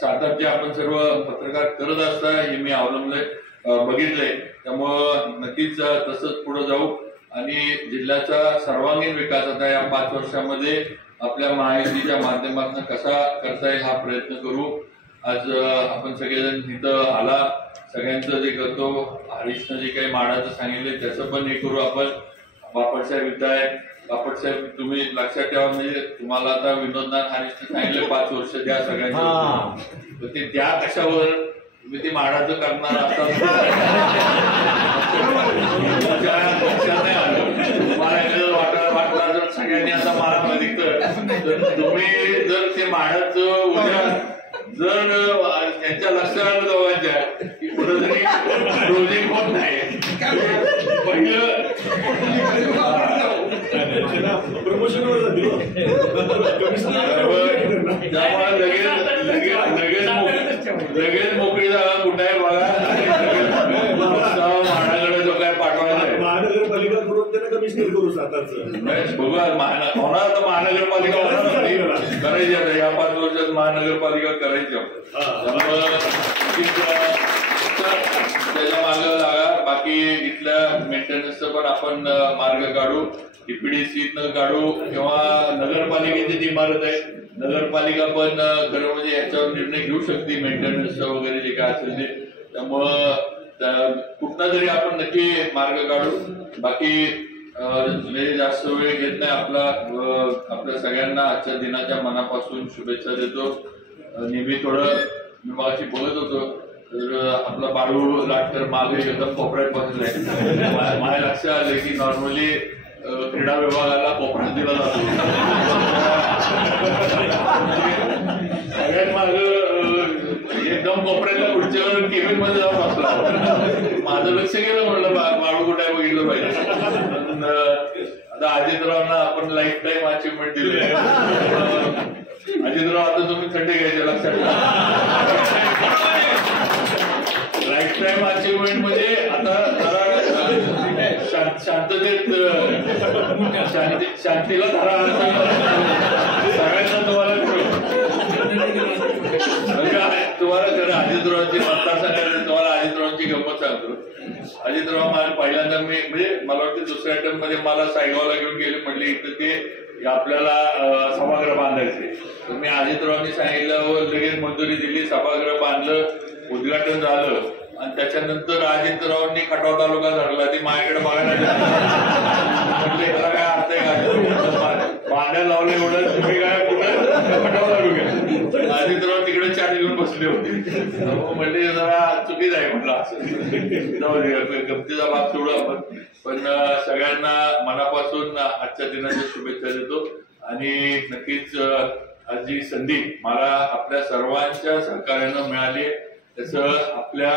सातारचे आपण सर्व पत्रकार करत असता हे मी अवलंबलंय, बघितलंय. त्यामुळं नक्कीच तसंच पुढे जाऊ आणि जिल्ह्याचा सर्वांगीण विकास आता या 5 वर्षामध्ये आपल्या महायुतीच्या माध्यमातून कसा करता येईल हा प्रयत्न करू. आज आपण सगळेजण तिथं आला, सगळ्यांचं जे करतो, हरीशनं जे काही माडाचं सांगितलं त्याचं पण हे करू आपण. बापटसाहेब इथं आहे, बापटसाहेब तुम्ही लक्षात ठेवा, म्हणजे तुम्हाला आता विनोदनाथ हरीशनं सांगितलं 5 वर्ष द्या सगळ्यांना, तर ते द्या कशावर तुम्ही ते माडाचं करणार असाल लक्षात नाही आलं. तुम्हाला एखादं वाटला जर सगळ्यांनी आता मला दिसतं तुम्ही जर ते माडाचं उद्या जर त्यांच्या लक्षात आलं दोघांच्या की कुठंतरी प्रोजेक्ट होत नाही, पहिलं प्रमोशनवर लगेच मोकळी जागा कुठे आहे बघा. महाडाकडे जो काय पाठवायचा आहे महानगरपालिका करून त्यांना कमिशनर करू सातारचं बघा. होणार तर महानगरपालिका करायची आता या 5 वर्षात महानगरपालिका करायची. त्याच्या मागे लागा. बाकी इथल्या मेंटेनन्सचं पण आपण मार्ग काढू, डीपीडीसीतनं काढू किंवा नगरपालिकेची जी इमारत आहे नगरपालिका पण खरं म्हणजे याच्यावर निर्णय घेऊ शकते मेंटेनन्सचं वगैरे जे काय असेल ते. त्यामुळं कुठला तरी आपण नक्की मार्ग काढू. बाकी जास्त वेळ घेत नाही आपल्या सगळ्यांना आजच्या दिनाच्या मनापासून शुभेच्छा देतो. नेहमी थोडं मी मगाशी बोलत होतो तर आपला बाळू लाटकर मागे एकदम कोपऱ्यात बसलाय. माझ्या लक्षात आलं की नॉर्मली क्रीडा विभागाला कोपऱ्यात दिला जातो, सगळ्यात माग एकदम कोपऱ्यातल्या खुर्चीवर केबिन मध्ये जाऊन बसला. माझं लक्ष गेलं, म्हणलं बाळू कुठे बघितलं पाहिजे. आता अजितरावांना आपण लाईफ टाईम अचिव्हमेंट दिली. अजितराव आता तुम्ही थंडी घ्यायचे लक्षात ठेवा. लाईफ टाईम अचिव्हमेंट म्हणजे आता जरा शांततेत शांतीला धरा सगळ्यांना तुम्हाला खरं अजितरावांची मतदारसंघात तुम्हाला अजितरावांची गंमत सांगतो. अजितराव पहिल्यांदा मी म्हणजे मला वाटतं दुसऱ्या टर्म मध्ये मला सायगावला घेऊन गेले, म्हटले इथं ते आपल्याला सभागृह बांधायचे. तर मी अजितरावांनी सांगितलं लगेच मंजुरी दिली, सभागृह बांधलं, उद्घाटन झालं आणि त्याच्यानंतर अजितरावांनी खटाव तालुका धरला. ती माझ्याकडे बघायला म्हटलं याला काय अर्थ आहे का बसले होते म्हणजे जरा चुकीच आहे म्हटलं असं जाऊ दे, गमतीचा भाग सोडू आपण. पण सगळ्यांना मनापासून आजच्या दिनाच्या शुभेच्छा देतो आणि नक्कीच आज जी संधी मला आपल्या सर्वांच्या सहकार्यानं मिळाली त्याचं आपल्या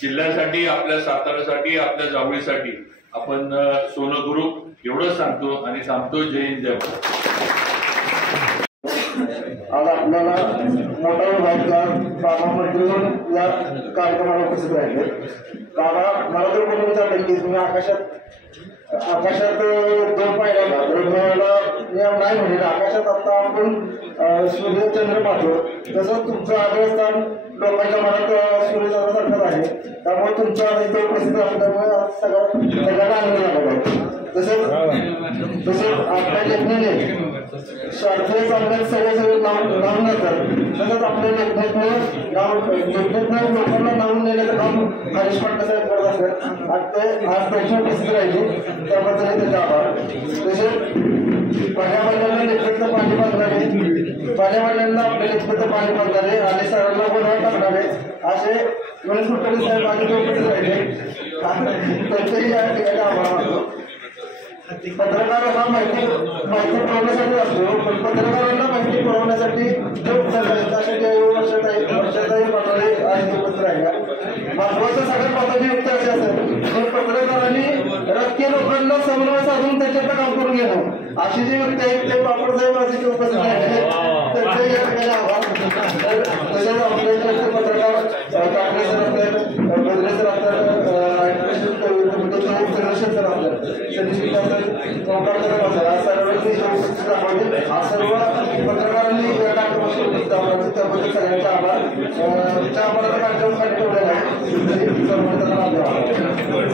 जिल्ह्यासाठी, आपल्या साताऱ्यासाठी, आपल्या जावळीसाठी आपण सोनं करू एवढंच सांगतो आणि थांबतो. जय हिंद, जय भारत. आज आपल्याला मोठा विभागदार बाबा मंत्री म्हणून या कार्यक्रमाला उपस्थित राहिले. बाबा, मला तर कोणी विचारलं की तुम्ही आकाशात दोन पाहिला नाही म्हणेल. आकाशात आता आपण सूर्य चंद्र पाहतो, तसंच तुमचं आग्रहस्थान लोकांच्या मनात सूर्यचंद्रासारखंच आहे. त्यामुळे तुमच्या इथे उपस्थित असल्यामुळे सगळ्यांना आनंद झाला पाहिजे. तसंच आपल्या लेखणीने शास्त्रीय चांगल्यात सगळे लावून जातात, तसंच आपल्या लेखनातनं लोकांना लावून नेण्याचं काम हरीश पाटील साहेब करत असतात आणि ते आज त्यांची उपस्थित राहिली त्याबद्दल त्याचे आभार. तसेच पाण्यावाल्यांना लेखनाचं पाणी बांधणारे, पाण्यावाल्यांना आपल्या लेखनाचं पाणी बांधणारे आणि सरांना बोलवा टाकणारे असे गणेश कुलकर्णी साहेब आणि उपस्थित राहिले, त्यांचेही या ठिकाणी आभार मानतो. पत्रकार हा माहिती पुरवण्यासाठी असतो, पण पत्रकारांना माहिती पुरवण्यासाठी वर्षाताई पटोले आणि उपस्थित राहिल्या. महत्वाचं सगळ्यात महत्वाची युक्त असे असेल पत्रकारांनी राजकीय लोकांना समन्वय साधून त्याच्यात काम करून घेणं, अशी जी व्यक्ती आहेत ते पापडसाहेब असे उपस्थित राहिले, त्यांचे या ठिकाणी आभार. तसेच आपले पत्रकार ठाकरे सर असतात, बद्रे सर असतात, सर असतात, सर्व पत्रकारांनी या कार्यक्रमात त्याबद्दल सगळ्यांचे आभार. त्या आभाराचा कार्यक्रम ठेवलेला आहे.